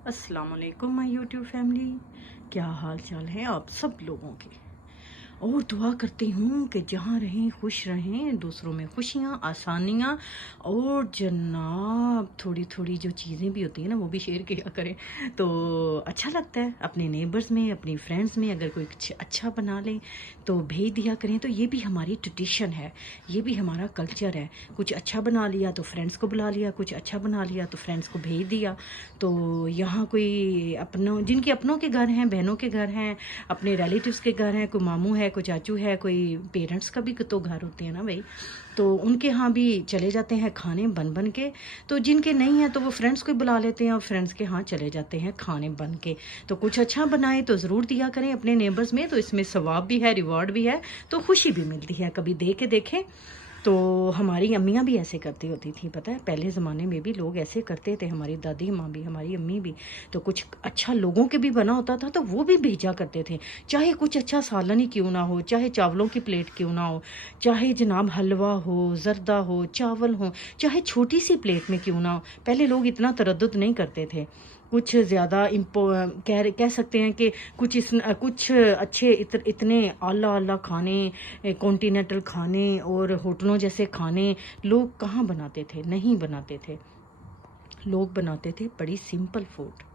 अस्सलाम वालेकुम my YouTube family. क्या हाल चाल है आप सब लोगों के। और दुआ करती हूँ कि जहाँ रहें खुश रहें, दूसरों में खुशियाँ आसानियाँ और जनाब थोड़ी थोड़ी जो चीज़ें भी होती हैं ना वो भी शेयर किया करें तो अच्छा लगता है। अपने नेबर्स में, अपनी फ्रेंड्स में अगर कोई कुछ अच्छा बना ले तो भेज दिया करें। तो ये भी हमारी ट्रेडिशन है, ये भी हमारा कल्चर है। कुछ अच्छा बना लिया तो फ्रेंड्स को बुला लिया, कुछ अच्छा बना लिया तो फ्रेंड्स को भेज दिया। तो यहाँ कोई अपनों, जिनके अपनों के घर हैं, बहनों के घर हैं, अपने रिलेटिव्स के घर हैं, कोई मामू है, कोई चाचू है, कोई पेरेंट्स का भी तो घर होते हैं ना भाई, तो उनके यहाँ भी चले जाते हैं खाने बन बन के। तो जिनके नहीं है तो वो फ्रेंड्स को बुला लेते हैं और फ्रेंड्स के यहाँ चले जाते हैं खाने बन के। तो कुछ अच्छा बनाए तो ज़रूर दिया करें अपने नेबर्स में, तो इसमें सवाब भी है, रिवॉर्ड भी है, तो खुशी भी मिलती है। कभी दे के देखें। तो हमारी अम्मियाँ भी ऐसे करती होती थी, पता है पहले ज़माने में भी लोग ऐसे करते थे, हमारी दादी माँ भी, हमारी अम्मी भी। तो कुछ अच्छा लोगों के भी बना होता था तो वो भी भेजा करते थे, चाहे कुछ अच्छा सालन ही क्यों ना हो, चाहे चावलों की प्लेट क्यों ना हो, चाहे जनाब हलवा हो, जर्दा हो, चावल हो, चाहे छोटी सी प्लेट में क्यों ना हो। पहले लोग इतना तरद्दुत नहीं करते थे। कुछ ज़्यादा कह सकते हैं कि कुछ अच्छे इतने आला आला खाने, कॉन्टिनेंटल खाने और होटलों जैसे खाने लोग कहाँ बनाते थे, नहीं बनाते थे। लोग बनाते थे बड़ी सिंपल फूड,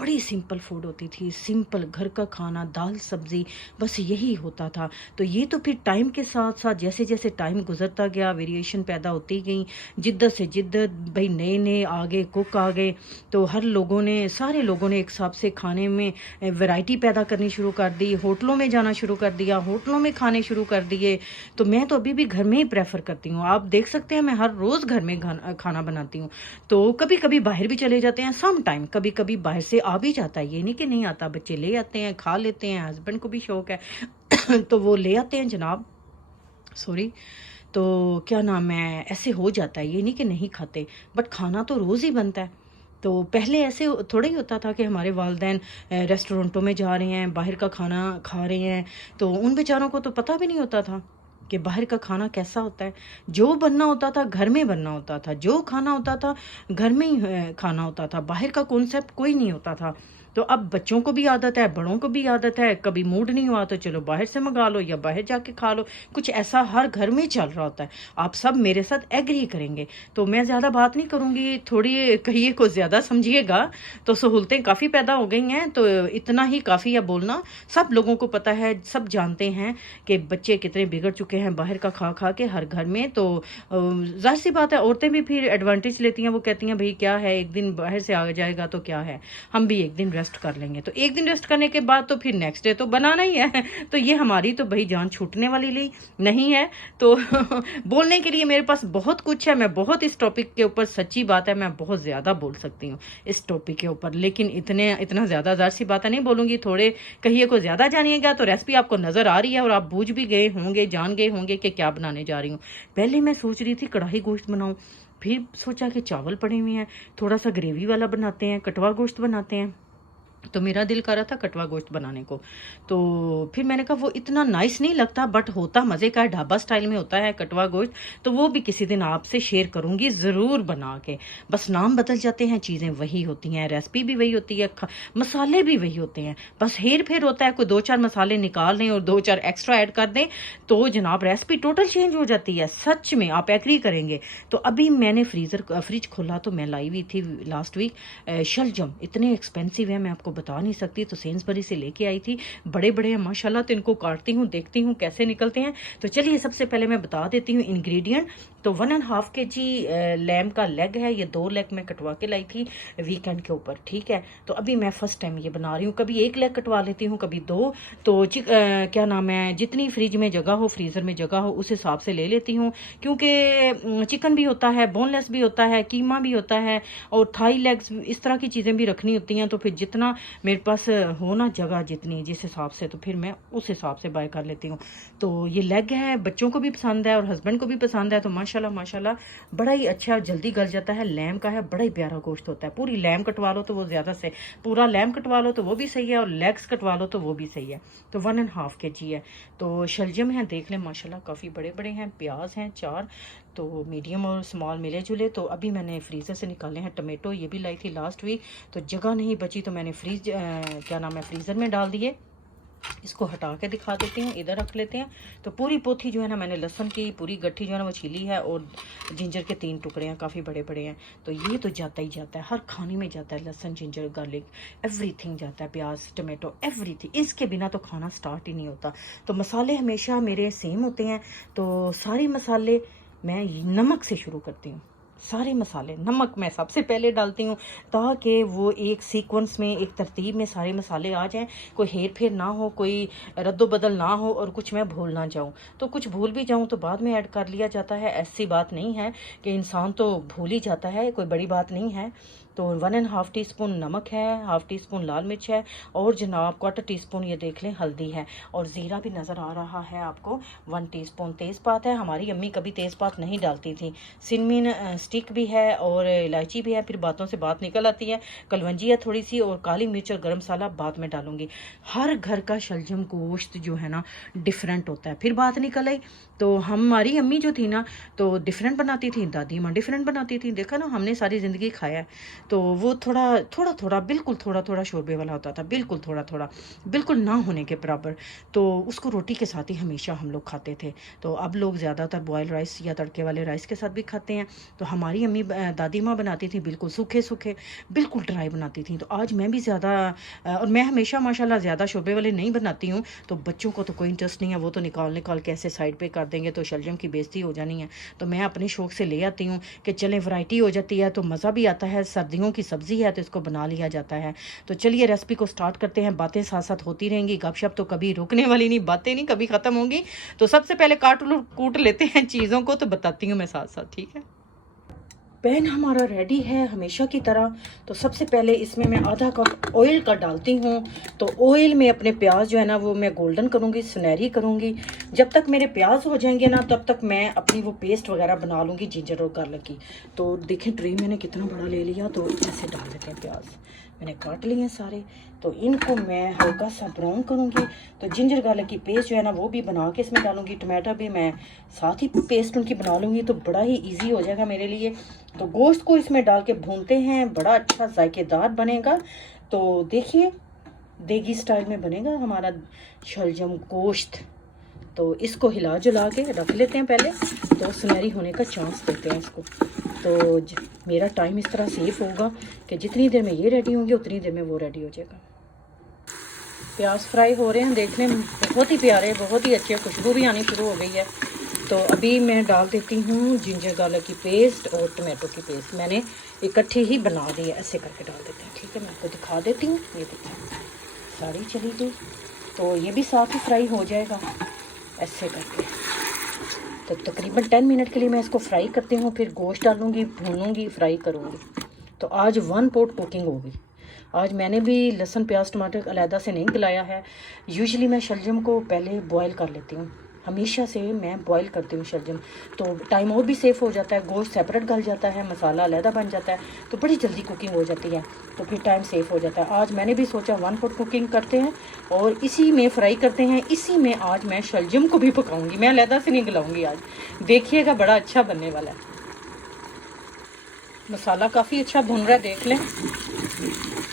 बड़ी सिंपल फूड होती थी, सिंपल घर का खाना, दाल सब्ज़ी, बस यही होता था। तो ये तो फिर टाइम के साथ साथ जैसे जैसे टाइम गुजरता गया वेरिएशन पैदा होती गई, जिद्दत से जिद्दत भाई, नए नए आ गए, कुक आ गए। तो हर लोगों ने, सारे लोगों ने एक हिसाब से खाने में वैरायटी पैदा करनी शुरू कर दी, होटलों में जाना शुरू कर दिया, होटलों में खाने शुरू कर दिए। तो मैं तो अभी भी घर में ही प्रेफर करती हूँ। आप देख सकते हैं मैं हर रोज़ घर में खाना बनाती हूँ। तो कभी कभी बाहर भी चले जाते हैं, सम टाइम कभी कभी बाहर से आ भी जाता है, ये नहीं कि नहीं आता, बच्चे ले आते हैं, खा लेते हैं, हस्बैंड को भी शौक है तो वो ले आते हैं जनाब, सॉरी। तो क्या नाम है, ऐसे हो जाता है, ये नहीं कि नहीं खाते, बट खाना तो रोज़ ही बनता है। तो पहले ऐसे थोड़ा ही होता था कि हमारे वालदैन रेस्टोरेंटों में जा रहे हैं, बाहर का खाना खा रहे हैं, तो उन बेचारों को तो पता भी नहीं होता था कि बाहर का खाना कैसा होता है। जो बनना होता था घर में बनना होता था, जो खाना होता था घर में ही खाना होता था, बाहर का कॉन्सेप्ट कोई नहीं होता था। तो अब बच्चों को भी आदत है, बड़ों को भी आदत है, कभी मूड नहीं हुआ तो चलो बाहर से मंगा लो या बाहर जाके खा लो। कुछ ऐसा हर घर में चल रहा होता है, आप सब मेरे साथ एग्री करेंगे। तो मैं ज़्यादा बात नहीं करूँगी, थोड़ी कहिए को ज़्यादा समझिएगा। तो सहूलतें काफ़ी पैदा हो गई हैं, तो इतना ही काफ़ी है बोलना। सब लोगों को पता है, सब जानते हैं कि बच्चे कितने बिगड़ चुके हैं बाहर का खा खा के हर घर में। तो जाहिर सी बात है औरतें भी फिर एडवांटेज लेती हैं, वो कहती हैं भाई क्या है, एक दिन बाहर से आ जाएगा तो क्या है, हम भी एक दिन रेस्ट कर लेंगे। तो एक दिन रेस्ट करने के बाद तो फिर नेक्स्ट डे तो बनाना ही है तो ये हमारी तो भाई जान छूटने वाली ली नहीं है। तो बोलने के लिए मेरे पास बहुत कुछ है, मैं बहुत इस टॉपिक के ऊपर, सच्ची बात है मैं बहुत ज़्यादा बोल सकती हूँ इस टॉपिक के ऊपर, लेकिन इतना ज़्यादा ज़ाहिर सी बातें नहीं बोलूँगी। थोड़े कहिए को ज़्यादा जानिएगा तो रेसिपी आपको नज़र आ रही है और आप बूझ भी गए होंगे, जान गए होंगे कि क्या बनाने जा रही हूँ। पहले मैं सोच रही थी कढ़ाई गोश्त बनाऊँ, फिर सोचा कि चावल पड़े हुए हैं, थोड़ा सा ग्रेवी वाला बनाते हैं, कटवा गोश्त बनाते हैं। तो मेरा दिल कर रहा था कटवा गोश्त बनाने को। तो फिर मैंने कहा वो इतना नाइस नहीं लगता, बट होता मज़े का है, ढाबा स्टाइल में होता है कटवा गोश्त। तो वो भी किसी दिन आपसे शेयर करूँगी ज़रूर बना के। बस नाम बदल जाते हैं, चीज़ें वही होती हैं, रेसिपी भी वही होती है, मसाले भी वही होते हैं, बस हेर फेर होता है। कोई 2-4 मसाले निकाल लें और 2-4 एक्स्ट्रा ऐड कर दें तो जनाब रेसिपी टोटल चेंज हो जाती है। सच में आप एग्री करेंगे। तो अभी मैंने फ्रिज खोला तो मैं लाई हुई थी लास्ट वीक शलजम, इतने एक्सपेंसिव है मैं आपको बता नहीं सकती। तो सेंसबरी से लेके आई थी, बड़े बड़े हैं माशाल्लाह। तो इनको काटती हूँ, देखती हूँ कैसे निकलते हैं। तो चलिए सबसे पहले मैं बता देती हूँ इंग्रेडिएंट। तो 1.5 kg लैम का लेग है, ये 2 लेग मैं कटवा के लाई थी वीकेंड के ऊपर, ठीक है। तो अभी मैं फर्स्ट टाइम ये बना रही हूँ, कभी 1 लेग कटवा लेती हूँ, कभी 2। तो क्या नाम है, जितनी फ्रिज में जगह हो, फ्रीज़र में जगह हो, उस हिसाब से ले लेती हूँ। क्योंकि चिकन भी होता है, बोनलेस भी होता है, कीमा भी होता है और थाई लेग्स, इस तरह की चीज़ें भी रखनी होती हैं। तो फिर जितना मेरे पास हो ना जगह, जितनी जिस हिसाब से, तो फिर मैं उस हिसाब से बाय कर लेती हूँ। तो ये लेग है, बच्चों को भी पसंद है और हस्बैंड को भी पसंद है। तो माशाल्लाह माशाल्लाह माशाल्लाह बड़ा ही अच्छा जल्दी गल जाता है। लैम का है, बड़ा ही प्यारा गोश्त होता है। पूरी लैम कटवा लो तो वो ज़्यादा से, पूरा लैम कटवा लो तो वो भी सही है, और लेग्स कटवा लो तो वो भी सही है। तो 1.5 kg है। तो शलजम है, देख लें माशाल्लाह काफ़ी बड़े बड़े हैं। प्याज हैं 4, तो मीडियम और स्मॉल मिले जुले। तो अभी मैंने फ्रीज़र से निकाले हैं टमाटो, ये भी लाई थी लास्ट वीक, तो जगह नहीं बची तो मैंने क्या नाम है फ्रीज़र में डाल दिए। इसको हटा के दिखा देती हूँ, इधर रख लेते हैं। तो पूरी पोथी जो है ना मैंने लहसुन की पूरी गट्ठी जो है ना वो छीली है, और जिंजर के 3 टुकड़े हैं, काफ़ी बड़े बड़े हैं। तो ये तो जाता ही जाता है, हर खाने में जाता है। लहसुन, जिंजर, गार्लिक, एवरीथिंग जाता है, प्याज, टमाटो, एवरीथिंग। इसके बिना तो खाना स्टार्ट ही नहीं होता। तो मसाले हमेशा मेरे सेम होते हैं। तो सारे मसाले मैं नमक से शुरू करती हूँ। सारे मसाले, नमक मैं सबसे पहले डालती हूँ, ताकि वो एक सीक्वेंस में, एक तरतीब में सारे मसाले आ जाएं, कोई हेर फेर ना हो, कोई रद्दो बदल ना हो, और कुछ मैं भूल ना जाऊँ। तो कुछ भूल भी जाऊँ तो बाद में ऐड कर लिया जाता है। ऐसी बात नहीं है कि इंसान तो भूल ही जाता है, कोई बड़ी बात नहीं है। तो 1.5 टीस्पून नमक है, 1/2 टीस्पून लाल मिर्च है, और जनाब 1/4 टीस्पून ये देख लें हल्दी है, और ज़ीरा भी नज़र आ रहा है आपको। 1 टीस्पून तेज़पात है। हमारी अम्मी कभी तेज़पात नहीं डालती थी। सिनमिन स्टिक भी है, और इलायची भी है, फिर बातों से बात निकल आती है। कलवंजी है थोड़ी सी, और काली मिर्च और गरम मसाला बाद में डालूंगी। हर घर का शलजम गोश्त जो है ना डिफरेंट होता है। फिर बात निकल आई, तो हमारी अम्मी जो थी ना तो डिफरेंट बनाती थी, दादी माँ डिफरेंट बनाती थी। देखा ना, हमने सारी ज़िंदगी खाया है। तो वो थोड़ा बिल्कुल थोड़ा शोरबे वाला होता था, बिल्कुल थोड़ा, बिल्कुल ना होने के बराबर। तो उसको रोटी के साथ ही हमेशा हम लोग खाते थे। तो अब लोग ज़्यादातर बॉयल राइस या तड़के वाले राइस के साथ भी खाते हैं। तो हमारी अम्मी दादी माँ बनाती थी बिल्कुल सूखे, बिल्कुल ड्राई बनाती थी। तो आज मैं भी ज़्यादा, और मैं हमेशा माशाल्लाह ज़्यादा शोरबे वाले नहीं बनाती हूँ। तो बच्चों को तो कोई इंटरेस्ट नहीं है, वो तो निकाल के ऐसे साइड पे कर देंगे, तो शलजम की बेइज्जती हो जानी है। तो मैं अपने शौक़ से ले आती हूँ कि चलें वैरायटी हो जाती है, तो मज़ा भी आता है। सर्दियों की सब्ज़ी है तो इसको बना लिया जाता है। तो चलिए रेसिपी को स्टार्ट करते हैं। बातें साथ साथ होती रहेंगी, गपशप तो कभी रुकने वाली नहीं, बातें नहीं कभी ख़त्म होंगी। तो सबसे पहले कूट लेते हैं चीज़ों को, तो बताती हूँ मैं साथ साथ, ठीक है। पैन हमारा रेडी है हमेशा की तरह। तो सबसे पहले इसमें मैं आधा कप ऑयल का डालती हूँ। तो ऑयल में अपने प्याज जो है ना वो मैं गोल्डन करूँगी, सुनहरी करूँगी। जब तक मेरे प्याज हो जाएंगे ना तब तक मैं अपनी वो पेस्ट वगैरह बना लूँगी जिंजर और गार्लिक की। तो देखें ट्रे मैंने कितना बड़ा ले लिया। तो ऐसे डाल देते हैं प्याज, मैंने काट लिए हैं सारे। तो इनको मैं हल्का सा ब्राउन करूँगी। तो जिंजर गार्लिक की पेस्ट जो है ना वो भी बना के इसमें डालूँगी। टमाटर भी मैं साथ ही पेस्ट उनकी बना लूँगी, तो बड़ा ही इजी हो जाएगा मेरे लिए। तो गोश्त को इसमें डाल के भूनते हैं, बड़ा अच्छा जायकेदार बनेगा। तो देखिए देगी स्टाइल में बनेगा हमारा शलजम गोश्त। तो इसको हिला जुला के रख लेते हैं पहले, तो सुनहरी होने का चांस देते हैं इसको। तो मेरा टाइम इस तरह सेफ होगा कि जितनी देर में ये रेडी होंगी उतनी देर में वो रेडी हो जाएगा। प्याज फ्राई हो रहे हैं, देखने में बहुत ही प्यारे, बहुत ही अच्छे, खुशबू भी आनी शुरू हो गई है। तो अभी मैं डाल देती हूँ जिंजर गार्लिक की पेस्ट और टमाटो की पेस्ट। मैंने इकट्ठी ही बना दी है, ऐसे करके डाल देते हैं, ठीक है। मैं आपको दिखा देती हूँ, ये देखिए सारी चली गई। तो ये भी साथ ही फ्राई हो जाएगा ऐसे करके। तो तकरीबन 10 मिनट के लिए मैं इसको फ्राई करती हूँ, फिर गोश्त डालूँगी, भूनूँगी, फ्राई करूँगी। तो आज 1 पॉट कुकिंग होगी। आज मैंने भी लहसुन प्याज टमाटर अलहदा से नहीं गलाया है। यूजुअली मैं शलजम को पहले बॉयल कर लेती हूँ, हमेशा से मैं बॉयल करती हूँ शलजम। तो टाइम और भी सेफ हो जाता है, गोश्त सेपरेट गल जाता है, मसाला अलहदा बन जाता है, तो बड़ी जल्दी कुकिंग हो जाती है। तो फिर टाइम सेफ हो जाता है। आज मैंने भी सोचा 1 पॉट कुकिंग करते हैं और इसी में फ्राई करते हैं। इसी में आज मैं शलजम को भी पकाऊंगी, मैं अलहदा से नहीं गलाऊंगी आज। देखिएगा बड़ा अच्छा बनने वाला है। मसाला काफ़ी अच्छा भुन रहा है, देख लें।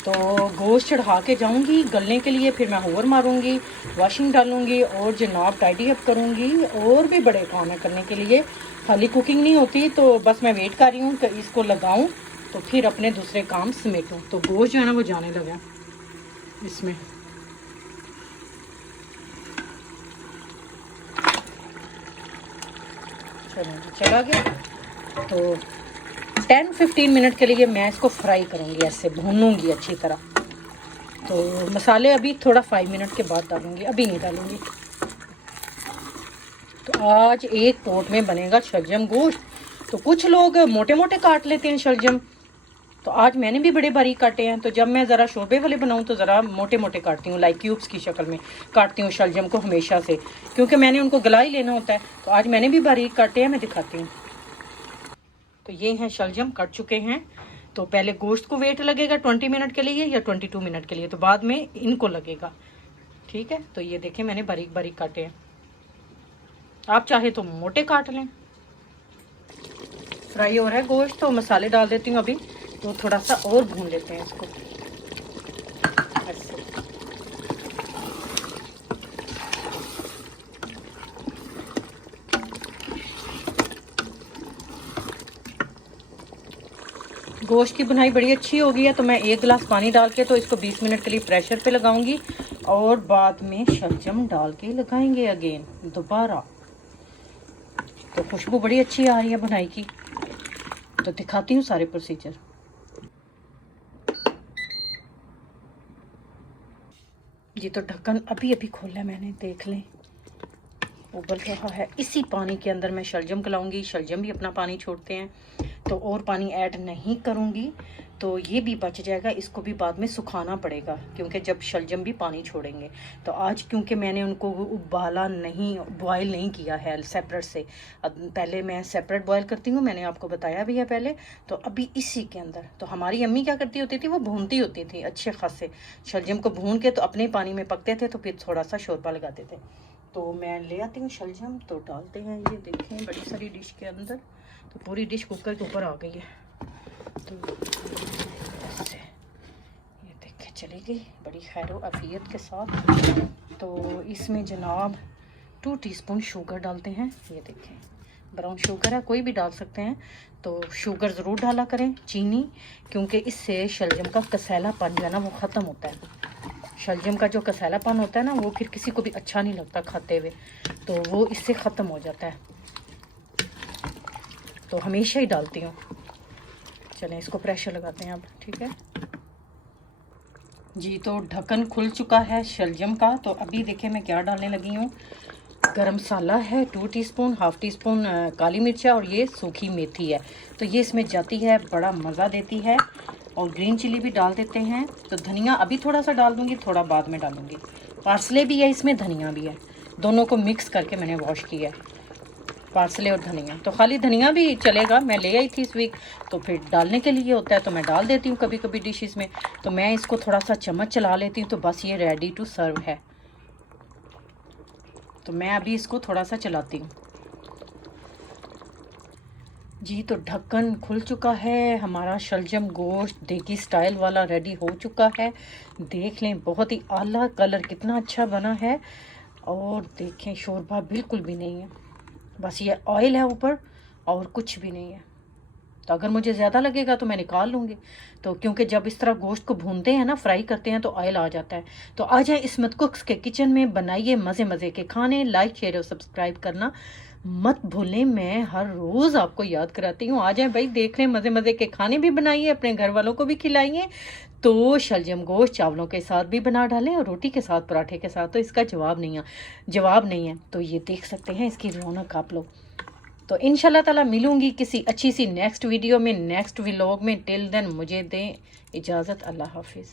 तो गोश्त चढ़ा के जाऊंगी गलने के लिए, फिर मैं होवर मारूंगी, वॉशिंग डालूंगी और जनाब टाइडी अप करूंगी। और भी बड़े काम है करने के लिए, खाली कुकिंग नहीं होती। तो बस मैं वेट कर रही हूँ कि इसको लगाऊं तो फिर अपने दूसरे काम समेटूं। तो गोश्त जो है ना वो जाने लगा इसमें। चला गया। तो 10-15 मिनट के लिए मैं इसको फ्राई करूँगी, ऐसे भूनूंगी अच्छी तरह। तो मसाले अभी थोड़ा 5 मिनट के बाद डालूंगी, अभी नहीं डालूंगी। तो आज एक पॉट में बनेगा शलजम गोश्त। तो कुछ लोग मोटे मोटे काट लेते हैं शलजम, तो आज मैंने भी बड़े बारीक काटे हैं। तो जब मैं ज़रा शोरबे वाले बनाऊँ तो ज़रा मोटे मोटे काटती हूँ, लाइक क्यूब्स की शक्ल में काटती हूँ शलजम को हमेशा से, क्योंकि मैंने उनको गला ही लेना होता है। तो आज मैंने भी बारीक काटे हैं, मैं दिखाती हूँ। तो ये हैं शलजम कट चुके हैं। तो पहले गोश्त को वेट लगेगा 20 मिनट के लिए या 22 मिनट के लिए, तो बाद में इनको लगेगा। ठीक है, तो ये देखें मैंने बारीक बारीक काटे हैं, आप चाहे तो मोटे काट लें। फ्राई हो रहा है गोश्त, तो मसाले डाल देती हूँ अभी, तो थोड़ा सा और भून लेते हैं इसको ऐसे। गोश्त की बुनाई बड़ी अच्छी हो गई है, तो मैं 1 गिलास पानी डाल के तो इसको 20 मिनट के लिए प्रेशर पे लगाऊंगी और बाद में शलजम डाल के लगाएंगे अगेन दोबारा। तो खुशबू बड़ी अच्छी आ रही है बुनाई की। तो दिखाती हूँ सारे प्रोसीजर। जी तो ढक्कन अभी अभी खोला है मैंने, देख लें उबल रहा है। इसी पानी के अंदर मैं शलजम गलाऊंगी, शलजम भी अपना पानी छोड़ते हैं, तो और पानी ऐड नहीं करूंगी, तो ये भी बच जाएगा। इसको भी बाद में सुखाना पड़ेगा क्योंकि जब शलजम भी पानी छोड़ेंगे। तो आज क्योंकि मैंने उनको उबाला नहीं, बॉयल नहीं किया है सेपरेट से, पहले मैं सेपरेट बॉयल करती हूँ, मैंने आपको बताया भी है पहले। तो अभी इसी के अंदर, तो हमारी अम्मी क्या करती होती थी, वो भूनती होती थी अच्छे खासे शलजम को भून के, तो अपने पानी में पकते थे, तो फिर थोड़ा सा शोरबा लगाते थे। तो मैं ले आती हूँ शलजम, तो डालते हैं। ये देखें बड़ी सारी डिश के अंदर, तो पूरी डिश कुकर के ऊपर आ गई है। तो ऐसे ये देखें चली गई बड़ी खैर आफियत के साथ। तो इसमें जनाब 2 टीस्पून शुगर डालते हैं। ये देखें ब्राउन शुगर है, कोई भी डाल सकते हैं, तो शुगर ज़रूर डाला करें, चीनी, क्योंकि इससे शलजम का कसैलापन जो है ना वो ख़त्म होता है। शलजम का जो कसैलापन होता है ना, वो फिर किसी को भी अच्छा नहीं लगता खाते हुए, तो वो इससे ख़त्म हो जाता है। तो हमेशा ही डालती हूँ। चलें इसको प्रेशर लगाते हैं अब। ठीक है जी, तो ढक्कन खुल चुका है शलजम का। तो अभी देखें मैं क्या डालने लगी हूँ। गरम मसाला है 2 टीस्पून, हाफ़ टी स्पून काली मिर्च और ये सूखी मेथी है, तो ये इसमें जाती है, बड़ा मज़ा देती है। और ग्रीन चिली भी डाल देते हैं। तो धनिया अभी थोड़ा सा डाल दूँगी, थोड़ा बाद में डालूँगी। पार्सले भी है इसमें, धनिया भी है, दोनों को मिक्स करके मैंने वॉश किया है, पार्सले और धनिया। तो खाली धनिया भी चलेगा, मैं ले आई थी इस वीक, तो फिर डालने के लिए होता है तो मैं डाल देती हूँ कभी कभी डिशेस में। तो मैं इसको थोड़ा सा चम्मच चला लेती हूँ, तो बस ये रेडी टू सर्व है। तो मैं अभी इसको थोड़ा सा चलाती हूँ। जी तो ढक्कन खुल चुका है, हमारा शलजम गोश्त देगी स्टाइल वाला रेडी हो चुका है। देख लें बहुत ही आला, कलर कितना अच्छा बना है। और देखें शोरबा बिल्कुल भी नहीं है, बस ये ऑयल है ऊपर और कुछ भी नहीं है। तो अगर मुझे ज़्यादा लगेगा तो मैं निकाल लूँगी। तो क्योंकि जब इस तरह गोश्त को भूनते हैं ना, फ्राई करते हैं, तो ऑयल आ जाता है। तो आ जाए स्मिथ कुक्स के किचन में, बनाइए मज़े मज़े के खाने। लाइक शेयर और सब्सक्राइब करना मत भूलें, मैं हर रोज़ आपको याद कराती हूँ। आ जाए भाई, देख रहे हैं मज़े मज़े के खाने भी बनाइए, अपने घर वालों को भी खिलाइए। तो शलजम गोश्त चावलों के साथ भी बना डालें और रोटी के साथ, पराठे के साथ, तो इसका जवाब नहीं है। तो ये देख सकते हैं इसकी रौनक आप लोग। तो इंशाल्लाह ताला मिलूंगी किसी अच्छी सी नेक्स्ट वीडियो में, नेक्स्ट व्लॉग में। टिल देन मुझे दें इजाज़त, अल्लाह हाफिज़।